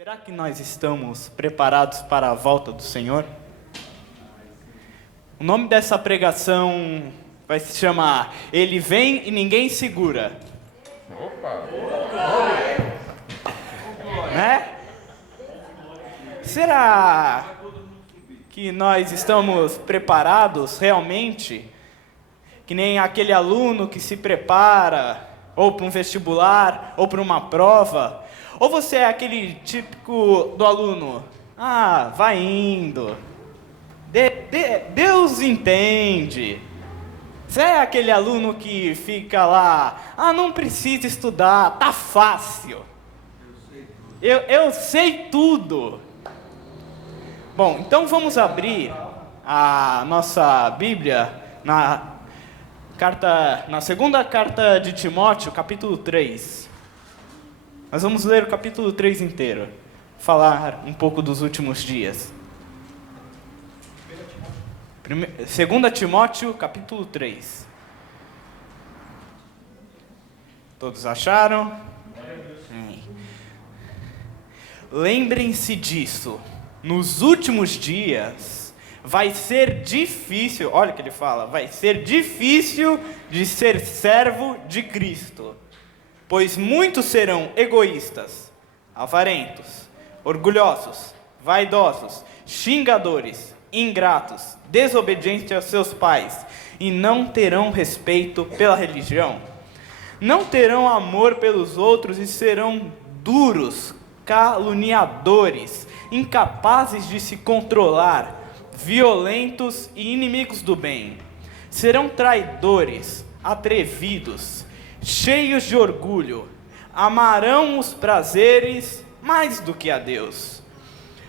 Será que nós estamos preparados para a volta do Senhor? O nome dessa pregação vai se chamar Ele Vem e Ninguém Segura. Opa! Né? Será que nós estamos preparados realmente? Que nem aquele aluno que se prepara ou para um vestibular ou para uma prova. Ou você é aquele típico do aluno, vai indo, Deus entende. Você é aquele aluno que fica lá, não precisa estudar, tá fácil. Eu sei tudo. Bom, então vamos abrir a nossa Bíblia na segunda carta de Timóteo, capítulo 3. Nós vamos ler o capítulo 3 inteiro, falar um pouco dos últimos dias. 2 Timóteo, capítulo 3. Todos acharam? Lembrem-se disso. Nos últimos dias vai ser difícil, olha o que ele fala, vai ser difícil de ser servo de Cristo. Pois muitos serão egoístas, avarentos, orgulhosos, vaidosos, xingadores, ingratos, desobedientes aos seus pais, e não terão respeito pela religião. Não terão amor pelos outros e serão duros, caluniadores, incapazes de se controlar, violentos e inimigos do bem. Serão traidores, atrevidos, cheios de orgulho, amarão os prazeres mais do que a Deus.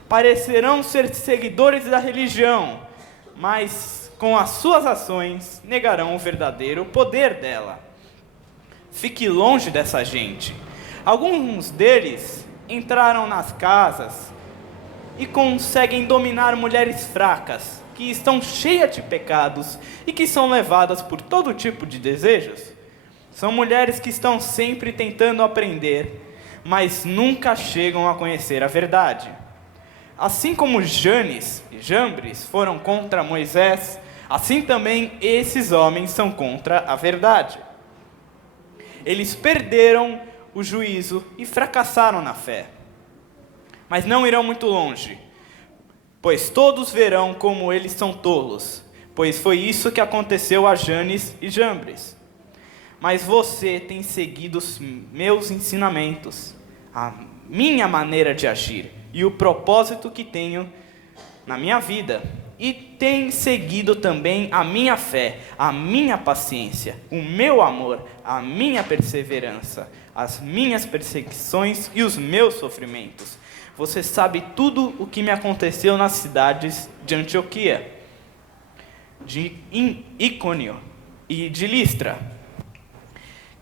Parecerão ser seguidores da religião, mas com as suas ações negarão o verdadeiro poder dela. Fique longe dessa gente. Alguns deles entraram nas casas e conseguem dominar mulheres fracas, que estão cheias de pecados e que são levadas por todo tipo de desejos. São mulheres que estão sempre tentando aprender, mas nunca chegam a conhecer a verdade. Assim como Janes e Jambres foram contra Moisés, assim também esses homens são contra a verdade. Eles perderam o juízo e fracassaram na fé. Mas não irão muito longe, pois todos verão como eles são tolos, pois foi isso que aconteceu a Janes e Jambres. Mas você tem seguido os meus ensinamentos, a minha maneira de agir e o propósito que tenho na minha vida. E tem seguido também a minha fé, a minha paciência, o meu amor, a minha perseverança, as minhas perseguições e os meus sofrimentos. Você sabe tudo o que me aconteceu nas cidades de Antioquia, de Icônio e de Listra.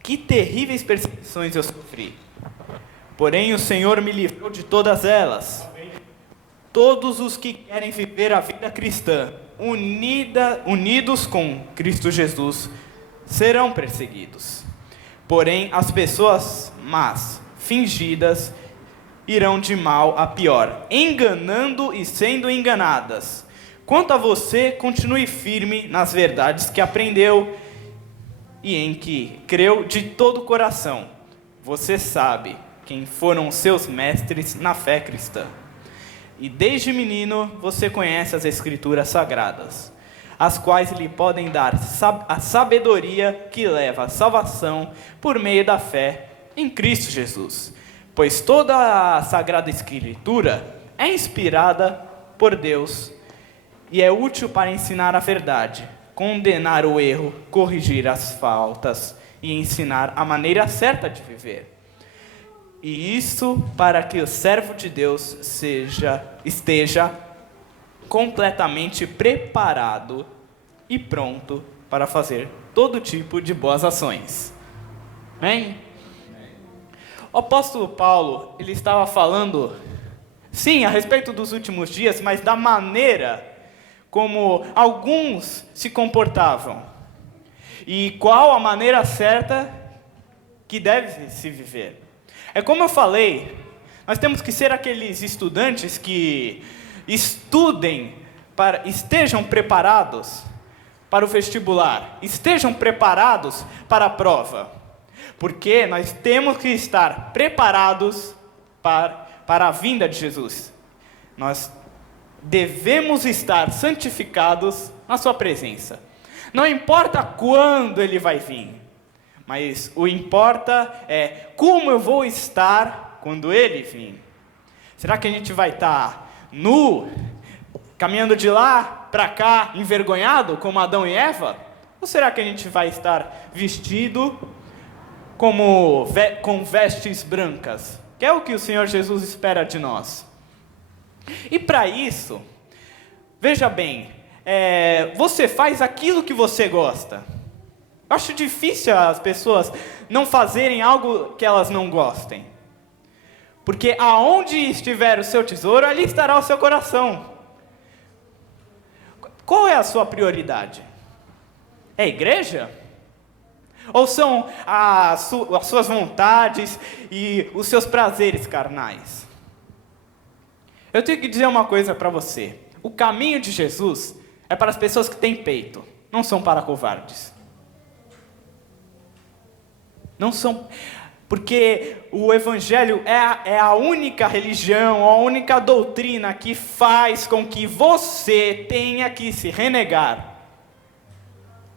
Que terríveis perseguições eu sofri. Porém, o Senhor me livrou de todas elas. Todos os que querem viver a vida cristã, unidos com Cristo Jesus, serão perseguidos. Porém, as pessoas más, fingidas, irão de mal a pior, enganando e sendo enganadas. Quanto a você, continue firme nas verdades que aprendeu e em que creu de todo o coração. Você sabe quem foram os seus mestres na fé cristã. E desde menino você conhece as Escrituras Sagradas, as quais lhe podem dar a sabedoria que leva à salvação por meio da fé em Cristo Jesus. Pois toda a Sagrada Escritura é inspirada por Deus e é útil para ensinar a verdade, condenar o erro, corrigir as faltas e ensinar a maneira certa de viver. E isso para que o servo de Deus esteja completamente preparado e pronto para fazer todo tipo de boas ações. Amém? O apóstolo Paulo, ele estava falando, sim, a respeito dos últimos dias, mas da maneira como alguns se comportavam. E qual a maneira certa que deve se viver. É como eu falei Nós temos que ser aqueles estudantes que estejam preparados para o vestibular, estejam preparados para a prova, porque nós temos que estar preparados para a vinda de Jesus. Nós devemos estar santificados na sua presença. Não importa quando ele vai vir, mas o importa é como eu vou estar quando ele vir. Será que a gente vai estar nu, caminhando de lá para cá, envergonhado, como Adão e Eva? Ou será que a gente vai estar vestido com vestes brancas? Que é o que o Senhor Jesus espera de nós. E para isso, veja bem, você faz aquilo que você gosta. Eu acho difícil as pessoas não fazerem algo que elas não gostem. Porque aonde estiver o seu tesouro, ali estará o seu coração. Qual é a sua prioridade? É a igreja? Ou são as suas vontades e os seus prazeres carnais? Eu tenho que dizer uma coisa para você. O caminho de Jesus é para as pessoas que têm peito, não são para covardes. Não são, porque o Evangelho é a única religião, a única doutrina que faz com que você tenha que se renegar.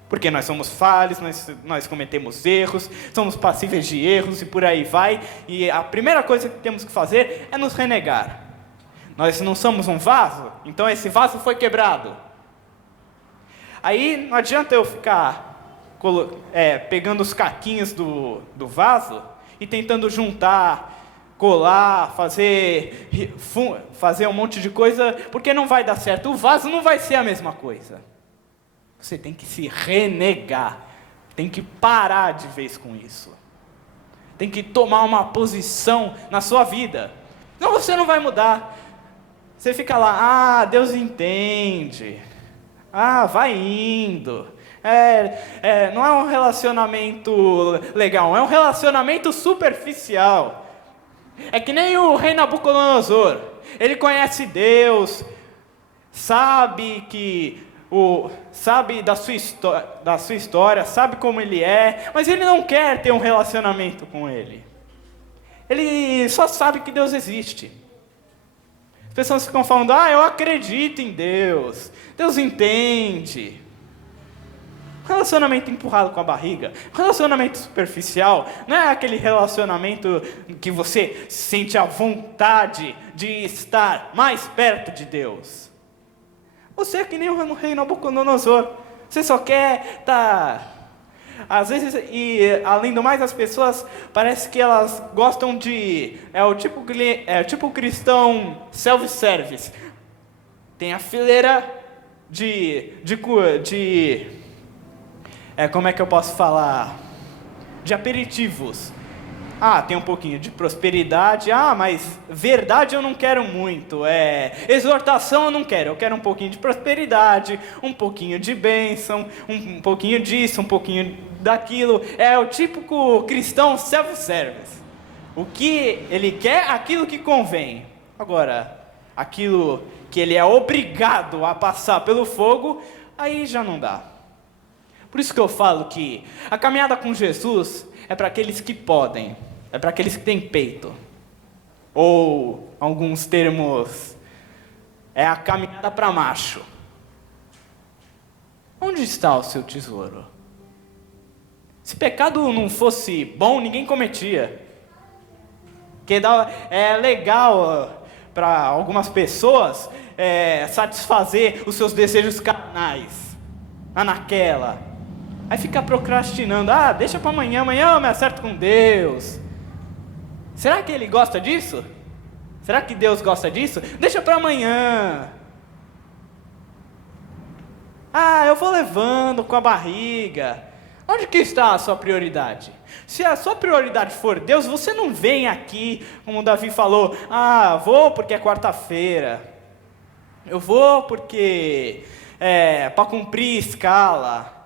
Porque nós somos falhos, nós cometemos erros, somos passíveis de erros e por aí vai. E a primeira coisa que temos que fazer é nos renegar. Nós não somos um vaso, então esse vaso foi quebrado. Aí não adianta eu ficar pegando os caquinhos do vaso e tentando juntar, colar, fazer um monte de coisa, porque não vai dar certo. O vaso não vai ser a mesma coisa. Você tem que se renegar, tem que parar de vez com isso. Tem que tomar uma posição na sua vida. Não, você não vai mudar. Você fica lá, Deus entende. Vai indo. Não é um relacionamento legal, é um relacionamento superficial. É que nem o rei Nabucodonosor. Ele conhece Deus, sabe da sua história, sabe como ele é, mas ele não quer ter um relacionamento com ele. Ele só sabe que Deus existe. As pessoas ficam falando, eu acredito em Deus, Deus entende. Relacionamento empurrado com a barriga, relacionamento superficial, não é aquele relacionamento que você sente a vontade de estar mais perto de Deus. Você é que nem o rei Nabucodonosor, você só quer estar... Às vezes, e além do mais, as pessoas parece que elas gostam de... É o tipo cristão self-service. Tem a fileira como é que eu posso falar? De aperitivos. Tem um pouquinho de prosperidade. Mas verdade eu não quero muito. Exortação eu não quero. Eu quero um pouquinho de prosperidade, um pouquinho de bênção, um pouquinho disso, um pouquinho daquilo. É o típico cristão self-service. O que ele quer, aquilo que convém. Agora, aquilo que ele é obrigado a passar pelo fogo, aí já não dá. Por isso que eu falo que a caminhada com Jesus é para aqueles que podem. É para aqueles que têm peito. Ou, alguns termos, é a caminhada para macho. Onde está o seu tesouro? Se pecado não fosse bom, ninguém cometia. Porque é legal para algumas pessoas satisfazer os seus desejos carnais. Naquela. Aí fica procrastinando. Deixa para amanhã eu me acerto com Deus. Será que ele gosta disso? Será que Deus gosta disso? Deixa para amanhã. Eu vou levando com a barriga. Onde que está a sua prioridade? Se a sua prioridade for Deus, você não vem aqui, como o Davi falou, vou porque é quarta-feira. Eu vou porque para cumprir escala.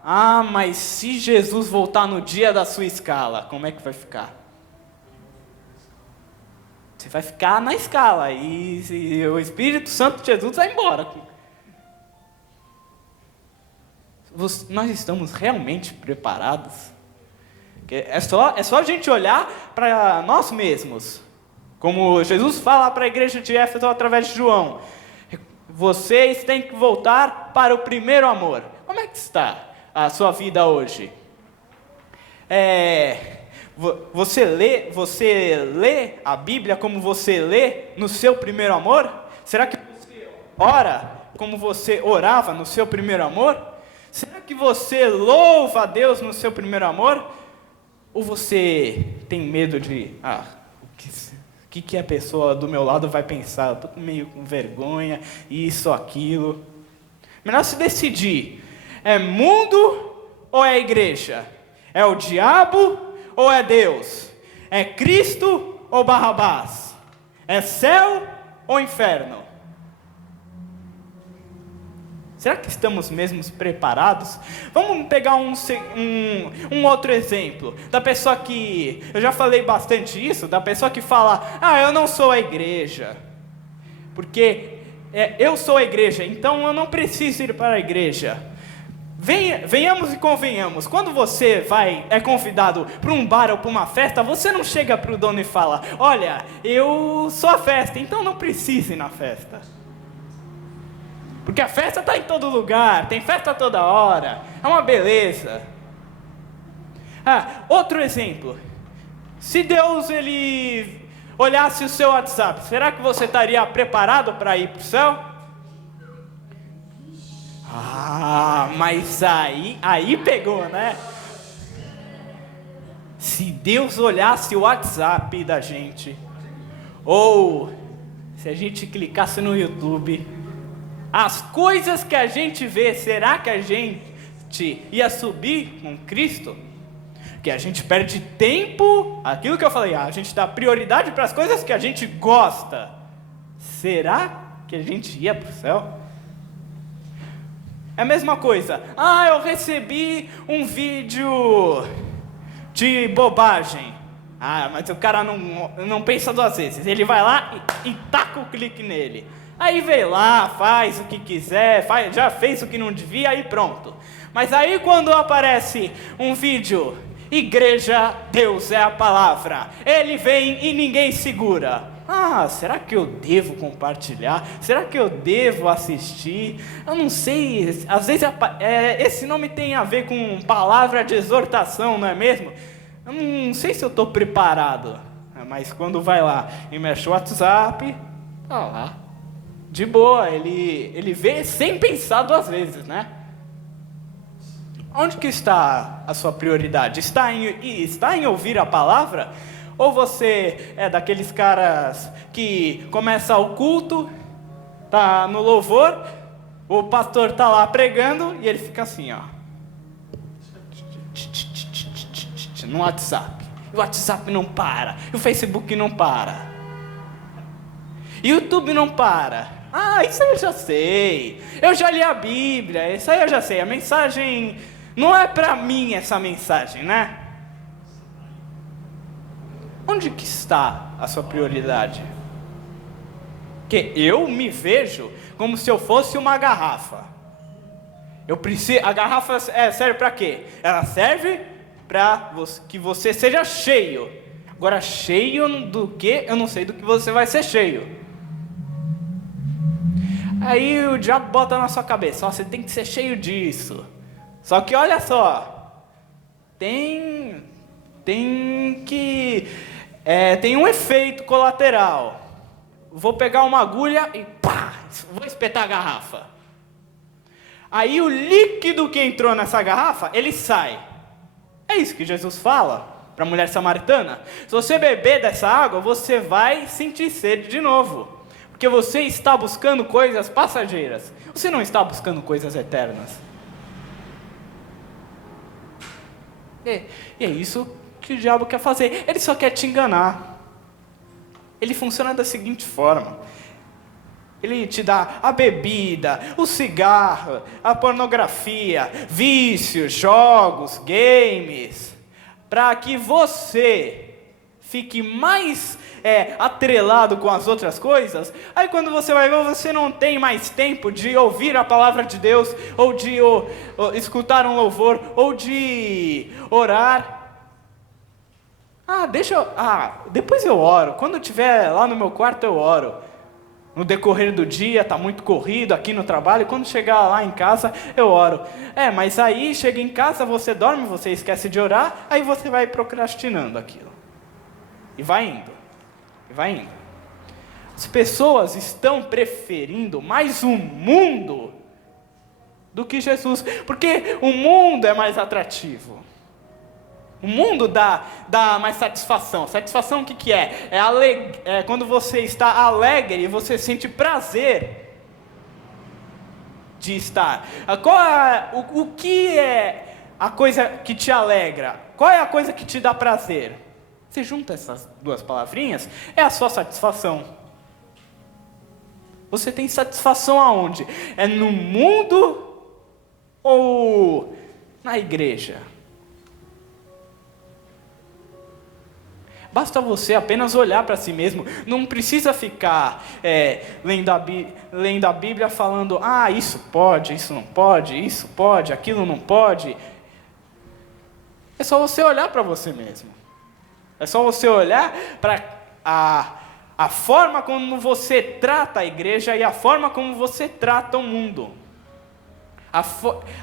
Mas se Jesus voltar no dia da sua escala, como é que vai ficar? você vai ficar na escala e o Espírito Santo de Jesus vai embora. Nós estamos realmente preparados? É só a gente olhar para nós mesmos. Como Jesus fala para a igreja de Éfeso através de João. Vocês têm que voltar para o primeiro amor. Como é que está a sua vida hoje? Você lê a Bíblia como você lê no seu primeiro amor? Será que você ora como você orava no seu primeiro amor? Será que você louva a Deus no seu primeiro amor? Ou você tem medo de, o que a pessoa do meu lado vai pensar? Eu estou meio com vergonha, isso, aquilo. Melhor se decidir, é mundo ou é igreja? É o diabo ou é Deus? É Cristo ou Barrabás? É céu ou inferno? Será que estamos mesmo preparados? Vamos pegar um outro exemplo, da pessoa que, eu já falei bastante isso, da pessoa que fala, eu não sou a igreja, porque eu sou a igreja, então eu não preciso ir para a igreja. Venhamos e convenhamos, quando você é convidado para um bar ou para uma festa, você não chega para o dono e fala, olha, eu sou a festa, então não precisa ir na festa. Porque a festa está em todo lugar, tem festa toda hora, é uma beleza. Outro exemplo, se Deus ele olhasse o seu WhatsApp, será que você estaria preparado para ir para o céu? Mas aí pegou, né? Se Deus olhasse o WhatsApp da gente, ou se a gente clicasse no YouTube, as coisas que a gente vê, será que a gente ia subir com Cristo? Que a gente perde tempo, aquilo que eu falei, a gente dá prioridade para as coisas que a gente gosta. Será que a gente ia para o céu? É a mesma coisa, eu recebi um vídeo de bobagem. Mas o cara não pensa duas vezes, ele vai lá e taca o clique nele. Aí vem lá, faz o que quiser, já fez o que não devia, aí pronto. Mas aí quando aparece um vídeo, igreja, Deus é a palavra, ele vem e ninguém segura. Será que eu devo compartilhar? Será que eu devo assistir? Eu não sei, às vezes esse nome tem a ver com palavra de exortação, não é mesmo? Eu não sei se eu estou preparado, mas quando vai lá e mexe o WhatsApp, tá lá. De boa, ele vê sem pensar duas vezes, né? Onde que está a sua prioridade? Está em ouvir a palavra? Ou você é daqueles caras que começa o culto, tá no louvor, o pastor tá lá pregando e ele fica assim, no WhatsApp. O WhatsApp não para, o Facebook não para, YouTube não para. Isso aí eu já sei. Eu já li a Bíblia, isso aí eu já sei. A mensagem não é para mim essa mensagem, né? Onde que está a sua prioridade? Porque eu me vejo como se eu fosse uma garrafa. A garrafa serve para quê? Ela serve para que você seja cheio. Agora, cheio do que? Eu não sei do que você vai ser cheio. Aí o diabo bota na sua cabeça, você tem que ser cheio disso. Só que olha só, tem um efeito colateral. Vou pegar uma agulha e vou espetar a garrafa. Aí o líquido que entrou nessa garrafa, ele sai. É isso que Jesus fala para a mulher samaritana. Se você beber dessa água, você vai sentir sede de novo. Porque você está buscando coisas passageiras. Você não está buscando coisas eternas. E é isso que o diabo quer fazer. Ele só quer te enganar. Ele funciona da seguinte forma. Ele te dá a bebida, o cigarro, a pornografia, vícios, jogos, games, para que você fique mais atrelado com as outras coisas, aí quando você vai ver, você não tem mais tempo de ouvir a palavra de Deus, ou de escutar um louvor, ou de orar. Depois eu oro, quando eu estiver lá no meu quarto eu oro. No decorrer do dia, está muito corrido aqui no trabalho, e quando chegar lá em casa, eu oro. Mas aí, chega em casa, você dorme, você esquece de orar, aí você vai procrastinando aquilo. E vai indo, e vai indo. As pessoas estão preferindo mais o mundo do que Jesus, porque o mundo é mais atrativo. O mundo dá mais satisfação. Satisfação o que é? É quando você está alegre e você sente prazer de estar. O que é a coisa que te alegra? Qual é a coisa que te dá prazer? Você junta essas duas palavrinhas, é a sua satisfação. Você tem satisfação aonde? É no mundo ou na igreja? Basta você apenas olhar para si mesmo. Não precisa ficar lendo a Bíblia falando, isso pode, isso não pode, isso pode, aquilo não pode. É só você olhar para você mesmo. É só você olhar para a forma como você trata a igreja e a forma como você trata o mundo.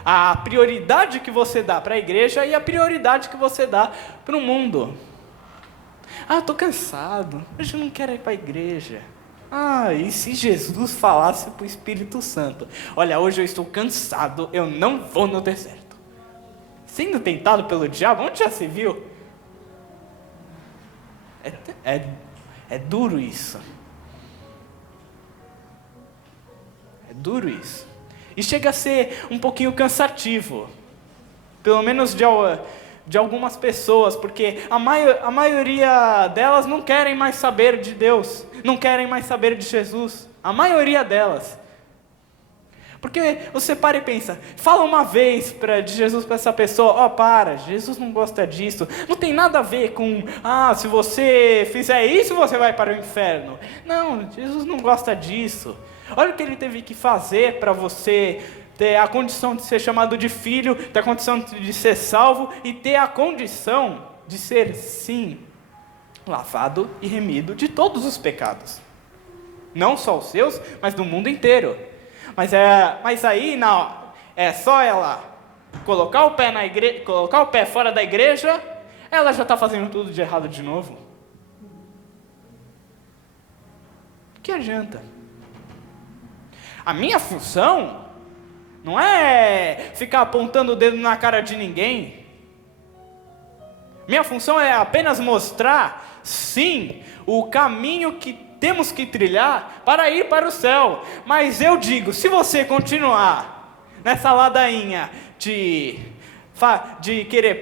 A prioridade que você dá para a igreja e a prioridade que você dá para o mundo. Eu estou cansado, hoje eu não quero ir para a igreja. E se Jesus falasse para o Espírito Santo, olha, hoje eu estou cansado, eu não vou no deserto. Sendo tentado pelo diabo, onde já se viu? É duro isso. É duro isso. E chega a ser um pouquinho cansativo. Pelo menos de algumas pessoas, porque a maioria delas não querem mais saber de Deus, não querem mais saber de Jesus, a maioria delas. Porque você para e pensa, fala uma vez de Jesus para essa pessoa, Jesus não gosta disso, não tem nada a ver com, se você fizer isso, você vai para o inferno. Não, Jesus não gosta disso. Olha o que ele teve que fazer para você ter a condição de ser chamado de filho, ter a condição de ser salvo e ter a condição de ser, sim, lavado e remido de todos os pecados. Não só os seus, mas do mundo inteiro. Mas aí não, é só ela colocar o pé fora da igreja, ela já está fazendo tudo de errado de novo. Que adianta? A minha função não é ficar apontando o dedo na cara de ninguém. Minha função é apenas mostrar, sim, o caminho que temos que trilhar para ir para o céu. Mas eu digo, se você continuar nessa ladainha de querer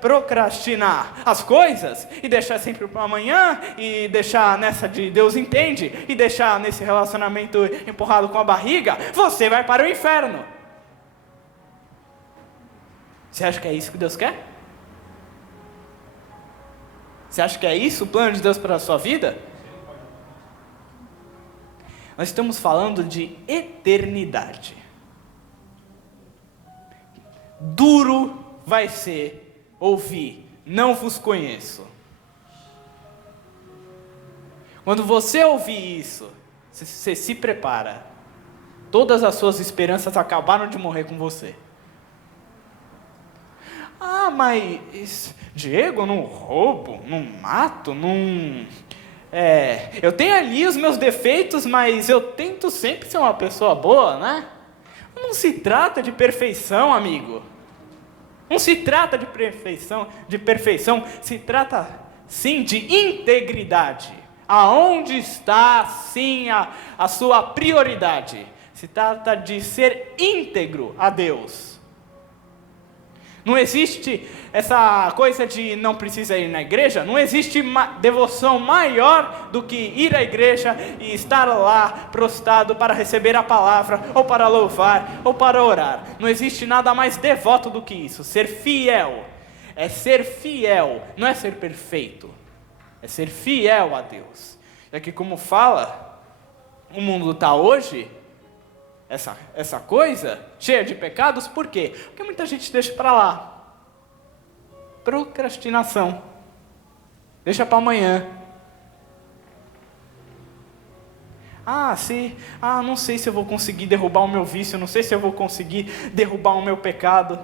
procrastinar as coisas, e deixar sempre para amanhã, e deixar nessa de Deus entende, e deixar nesse relacionamento empurrado com a barriga, você vai para o inferno. Você acha que é isso que Deus quer? Você acha que é isso o plano de Deus para a sua vida? Nós estamos falando de eternidade. Duro vai ser ouvir, não vos conheço. Quando você ouvir isso, você se prepara. Todas as suas esperanças acabaram de morrer com você. Mas Diego, eu não roubo, não mato, não... eu tenho ali os meus defeitos, mas eu tento sempre ser uma pessoa boa, né? Não se trata de perfeição, amigo. Não se trata de perfeição, se trata, sim, de integridade. Aonde está, sim, a sua prioridade? Se trata de ser íntegro a Deus. Não existe essa coisa de não precisa ir na igreja, não existe devoção maior do que ir à igreja e estar lá prostrado para receber a palavra, ou para louvar, ou para orar. Não existe nada mais devoto do que isso, ser fiel. É ser fiel, não é ser perfeito. é ser fiel a Deus. É que como fala, o mundo está hoje, essa coisa, cheia de pecados, por quê? Porque muita gente deixa para lá. Procrastinação. Deixa para amanhã. Não sei se eu vou conseguir derrubar o meu vício, não sei se eu vou conseguir derrubar o meu pecado.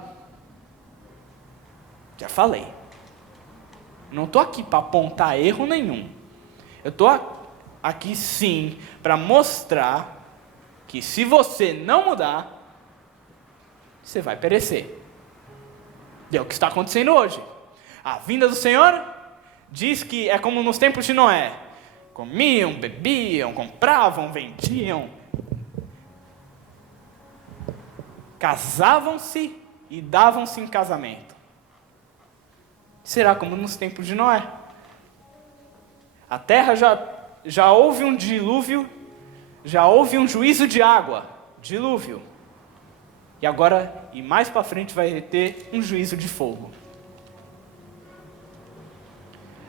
Já falei. Não estou aqui para apontar erro nenhum. Eu estou aqui sim para mostrar que se você não mudar, você vai perecer. E é o que está acontecendo hoje. A vinda do Senhor diz que é como nos tempos de Noé. Comiam, bebiam, compravam, vendiam. Casavam-se e davam-se em casamento. Será como nos tempos de Noé. A terra já houve um dilúvio, já houve um juízo de água, dilúvio. E agora, e mais para frente, vai ter um juízo de fogo.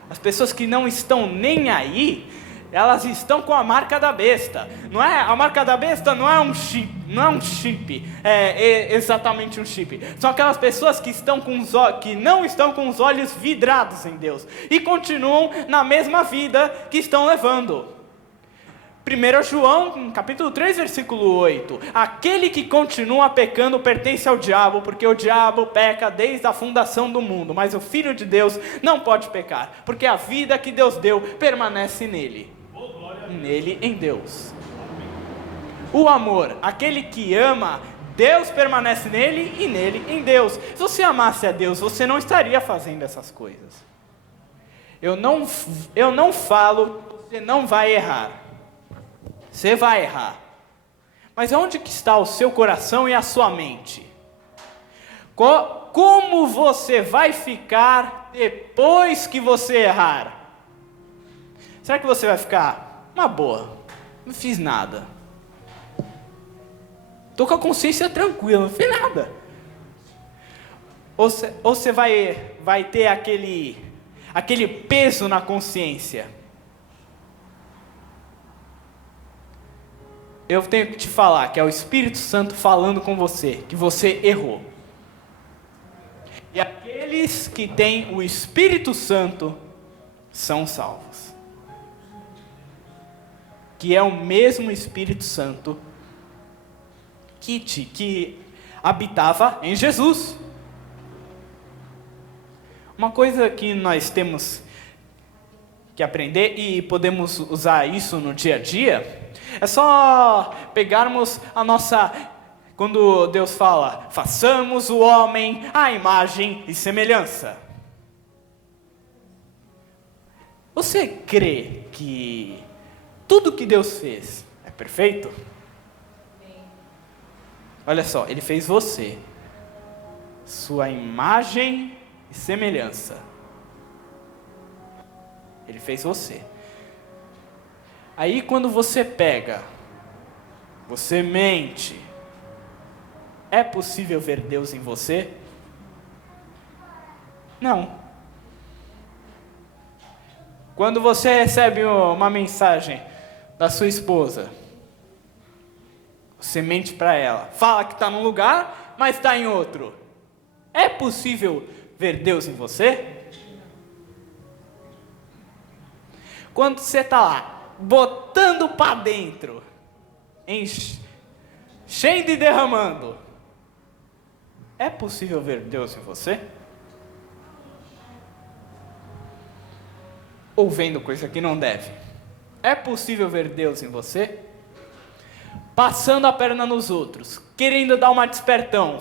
As pessoas que não estão nem aí, elas estão com a marca da besta. Não é? A marca da besta não é um chip, é exatamente um chip. São aquelas pessoas que não estão com os olhos vidrados em Deus e continuam na mesma vida que estão levando. 1 João, capítulo 3, versículo 8. Aquele que continua pecando pertence ao diabo, porque o diabo peca desde a fundação do mundo. Mas o Filho de Deus não pode pecar, porque a vida que Deus deu permanece nele. Nele, em Deus. O amor, aquele que ama, Deus permanece nele e nele, em Deus. Se você amasse a Deus, você não estaria fazendo essas coisas. Eu não falo, você não vai errar. Você vai errar. Mas onde que está o seu coração e a sua mente? Como você vai ficar depois que você errar? Será que você vai ficar, uma boa, não fiz nada. Estou com a consciência tranquila, não fiz nada. Ou você vai ter aquele peso na consciência. Eu tenho que te falar que é o Espírito Santo falando com você, que você errou. E aqueles que têm o Espírito Santo são salvos. Que é o mesmo Espírito Santo que habitava em Jesus. Uma coisa que nós temos que aprender e podemos usar isso no dia a dia, é só pegarmos quando Deus fala, façamos o homem à imagem e semelhança. Você crê que tudo que Deus fez é perfeito? Sim. Olha só, Ele fez você, sua imagem e semelhança. Ele fez você. Aí quando você pega, você mente, é possível ver Deus em você? Não. Quando você recebe uma mensagem da sua esposa, você mente para ela, fala que está num lugar, mas está em outro. É possível ver Deus em você? Quando você está lá, botando para dentro, enchendo e derramando, é possível ver Deus em você? Ou vendo coisa que não deve? É possível ver Deus em você? Passando a perna nos outros, querendo dar uma despertão,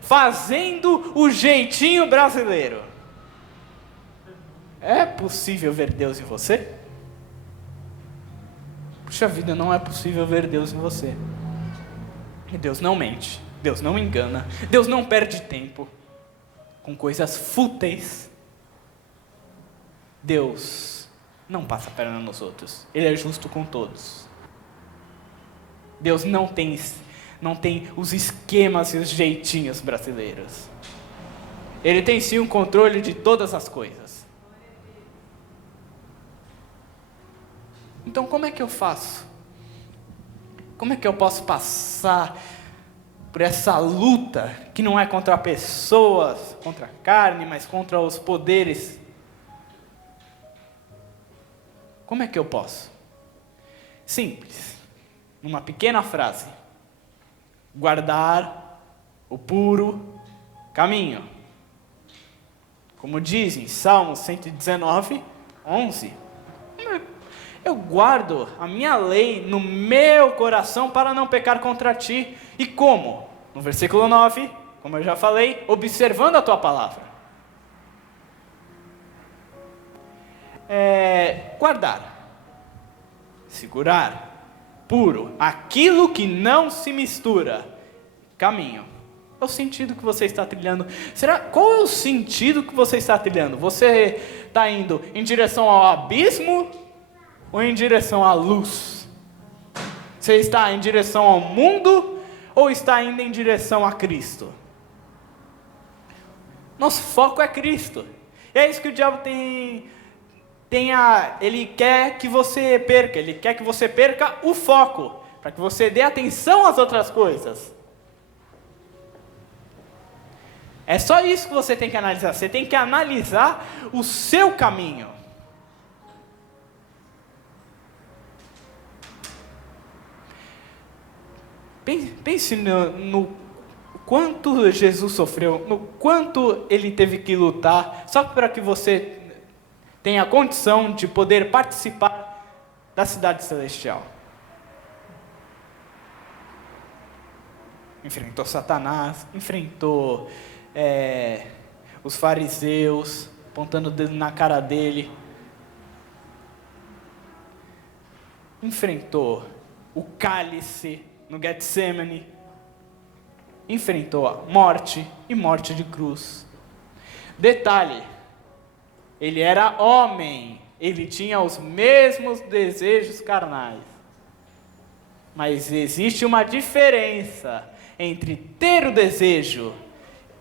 fazendo o jeitinho brasileiro. É possível ver Deus em você? Puxa vida, não é possível ver Deus em você. E Deus não mente, Deus não engana, Deus não perde tempo com coisas fúteis. Deus não passa a perna nos outros, Ele é justo com todos. Deus não tem os esquemas e os jeitinhos brasileiros. Ele tem sim o controle de todas as coisas. Então como é que eu faço? Como é que eu posso passar por essa luta que não é contra pessoas, contra a carne, mas contra os poderes? Como é que eu posso? Simples. Numa pequena frase. Guardar o puro caminho. Como diz em Salmo 119, 11. Eu guardo a minha lei no meu coração para não pecar contra ti. E como? No versículo 9, como eu já falei, observando a tua palavra. Guardar, segurar, puro, aquilo que não se mistura. Caminho. É o sentido que você está trilhando. Qual é o sentido que você está trilhando? Você está indo em direção ao abismo ou em direção à luz? Você está em direção ao mundo ou está indo em direção a Cristo? Nosso foco é Cristo. E é isso que o diabo ele quer que você perca. Ele quer que você perca o foco, para que você dê atenção às outras coisas. É só isso que você tem que analisar. Você tem que analisar o seu caminho. Pense no quanto Jesus sofreu, no quanto ele teve que lutar, só para que você tenha a condição de poder participar da cidade celestial. Enfrentou Satanás, enfrentou os fariseus, apontando o dedo na cara dele. Enfrentou o cálice no Getsemane, enfrentou a morte e morte de cruz. Detalhe, ele era homem, ele tinha os mesmos desejos carnais. Mas existe uma diferença entre ter o desejo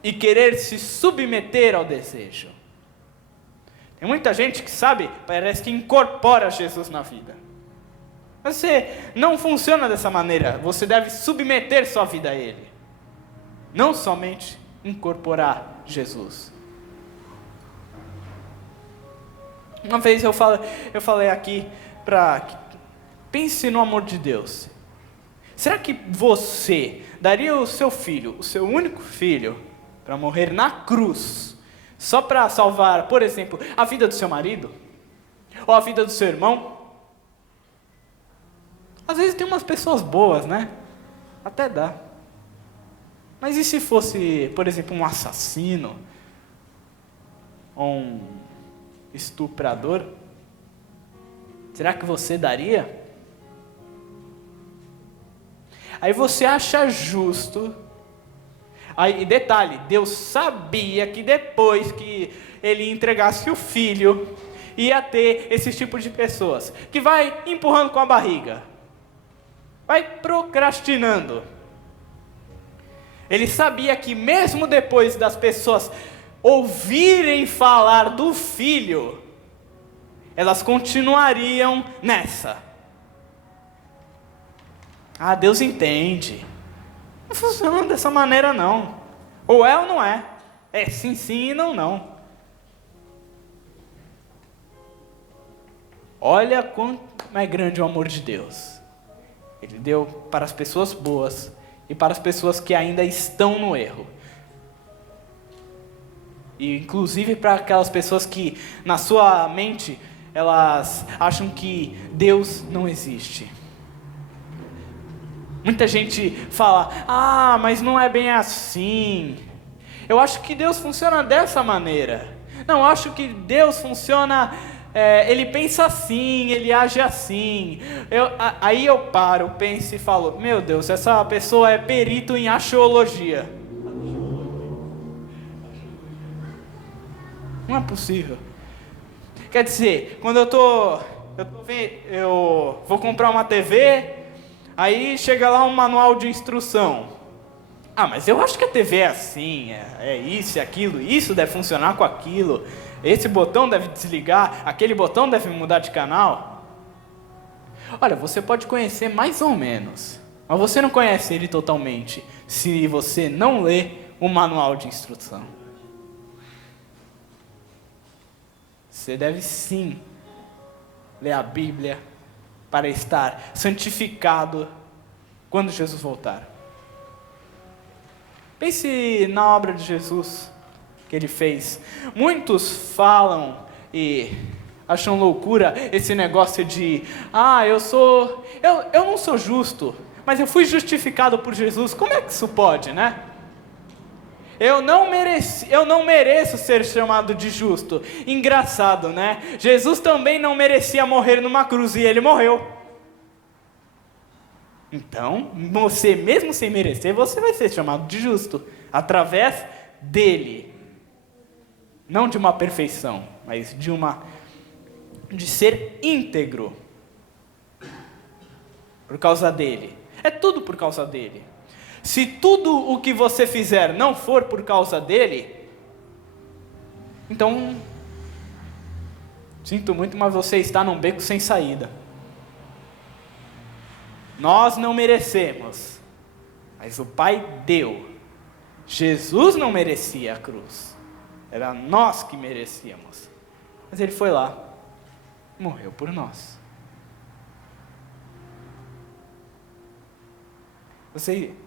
e querer se submeter ao desejo. Tem muita gente que parece que incorpora Jesus na vida. Mas você não funciona dessa maneira. Você deve submeter sua vida a Ele. Não somente incorporar Jesus. Uma vez eu falei aqui pense no amor de Deus. Será que você daria o seu filho, o seu único filho, para morrer na cruz, só para salvar, por exemplo, a vida do seu marido? Ou a vida do seu irmão? Às vezes tem umas pessoas boas, né? Até dá. Mas e se fosse, por exemplo, um assassino? Ou um estuprador? Será que você daria? Aí você acha justo. Aí, detalhe, Deus sabia que depois que ele entregasse o filho, ia ter esse tipo de pessoas, que vai empurrando com a barriga. Vai procrastinando. Ele sabia que mesmo depois das pessoas ouvirem falar do filho, elas continuariam nessa. Deus entende. Não funciona dessa maneira não. Ou é ou não é. É sim, sim e não, não. Olha quanto é grande o amor de Deus. Ele deu para as pessoas boas e para as pessoas que ainda estão no erro. E inclusive para aquelas pessoas que na sua mente elas acham que Deus não existe. Muita gente fala, mas não é bem assim. Eu acho que Deus funciona dessa maneira. Não, eu acho que Deus funciona, ele pensa assim, ele age assim. Aí eu paro, penso e falo, meu Deus, essa pessoa é perito em axiologia. Não é possível. Quer dizer, quando eu vou comprar uma TV, aí chega lá um manual de instrução. Mas eu acho que a TV é assim, é isso e aquilo, isso deve funcionar com aquilo, esse botão deve desligar, aquele botão deve mudar de canal. Olha, você pode conhecer mais ou menos, mas você não conhece ele totalmente se você não lê o manual de instrução. Você deve sim ler a Bíblia para estar santificado quando Jesus voltar. Pense na obra de Jesus que ele fez. Muitos falam e acham loucura esse negócio de eu não sou justo, mas eu fui justificado por Jesus. Como é que isso pode, né? Eu não mereço ser chamado de justo. Engraçado, né? Jesus também não merecia morrer numa cruz e ele morreu. Então, você mesmo sem merecer, você vai ser chamado de justo através dele. Não de uma perfeição, mas de ser íntegro. Por causa dele. É tudo por causa dele. Se tudo o que você fizer não for por causa dele, então, sinto muito, mas você está num beco sem saída. Nós não merecemos, mas o Pai deu. Jesus não merecia a cruz, era nós que merecíamos, mas ele foi lá, morreu por nós.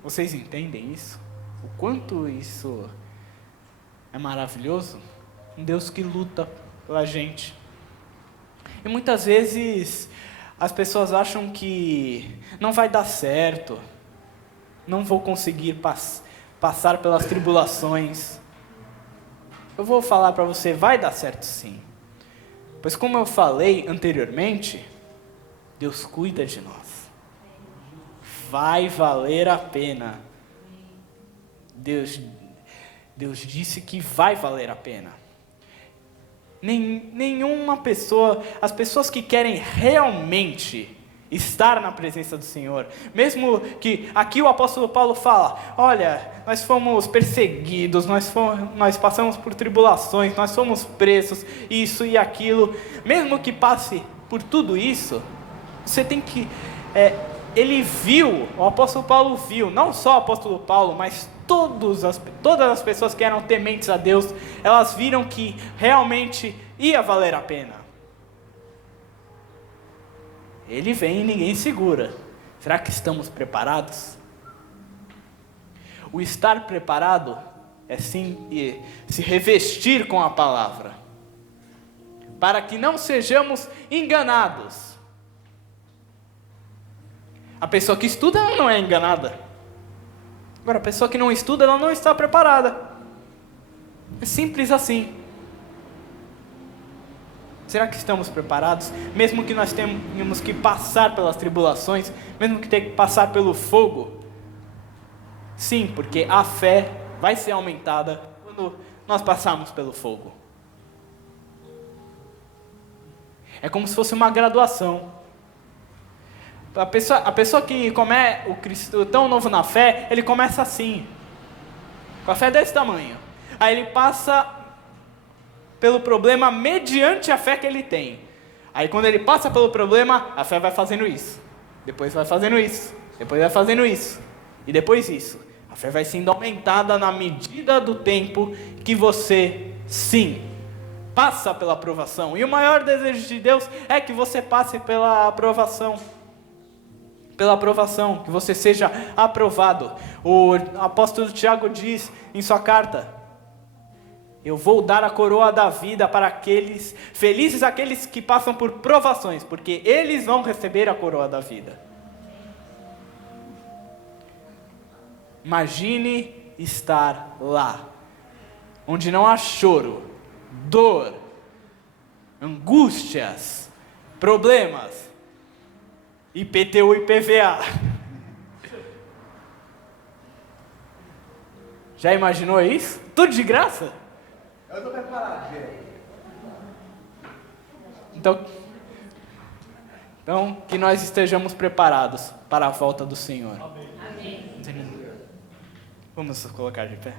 Vocês entendem isso? O quanto isso é maravilhoso? Um Deus que luta pela gente. E muitas vezes as pessoas acham que não vai dar certo, não vou conseguir passar pelas tribulações. Eu vou falar para você, vai dar certo sim. Pois como eu falei anteriormente, Deus cuida de nós. Vai valer a pena. Deus disse que vai valer a pena. Nenhuma pessoa, as pessoas que querem realmente estar na presença do Senhor, mesmo que aqui o apóstolo Paulo fala, olha, nós fomos perseguidos, nós passamos por tribulações, nós fomos presos, isso e aquilo, mesmo que passe por tudo isso, você tem que... o apóstolo Paulo viu, não só o apóstolo Paulo, mas todas as pessoas que eram tementes a Deus, elas viram que realmente ia valer a pena. Ele vem e ninguém segura. Será que estamos preparados? O estar preparado é sim se revestir com a palavra, para que não sejamos enganados. A pessoa que estuda, ela não é enganada. Agora, a pessoa que não estuda, ela não está preparada. É simples assim. Será que estamos preparados? Mesmo que nós tenhamos que passar pelas tribulações, mesmo que tenha que passar pelo fogo? Sim, porque a fé vai ser aumentada quando nós passarmos pelo fogo. É como se fosse uma graduação. A pessoa que o cristão novo na fé, ele começa assim, com a fé desse tamanho. Aí ele passa pelo problema mediante a fé que ele tem. Aí quando ele passa pelo problema, a fé vai fazendo isso. Depois vai fazendo isso. Depois vai fazendo isso. E depois isso. A fé vai sendo aumentada na medida do tempo que você, sim, passa pela aprovação. E o maior desejo de Deus é que você passe pela aprovação. Pela aprovação, que você seja aprovado. O apóstolo Tiago diz em sua carta, eu vou dar a coroa da vida para felizes aqueles que passam por provações, porque eles vão receber a coroa da vida. Imagine estar lá, onde não há choro, dor, angústias, problemas, IPTU e IPVA. Já imaginou isso? Tudo de graça? Eu estou preparado, gente. Então, que nós estejamos preparados para a volta do Senhor. Amém. Vamos colocar de pé.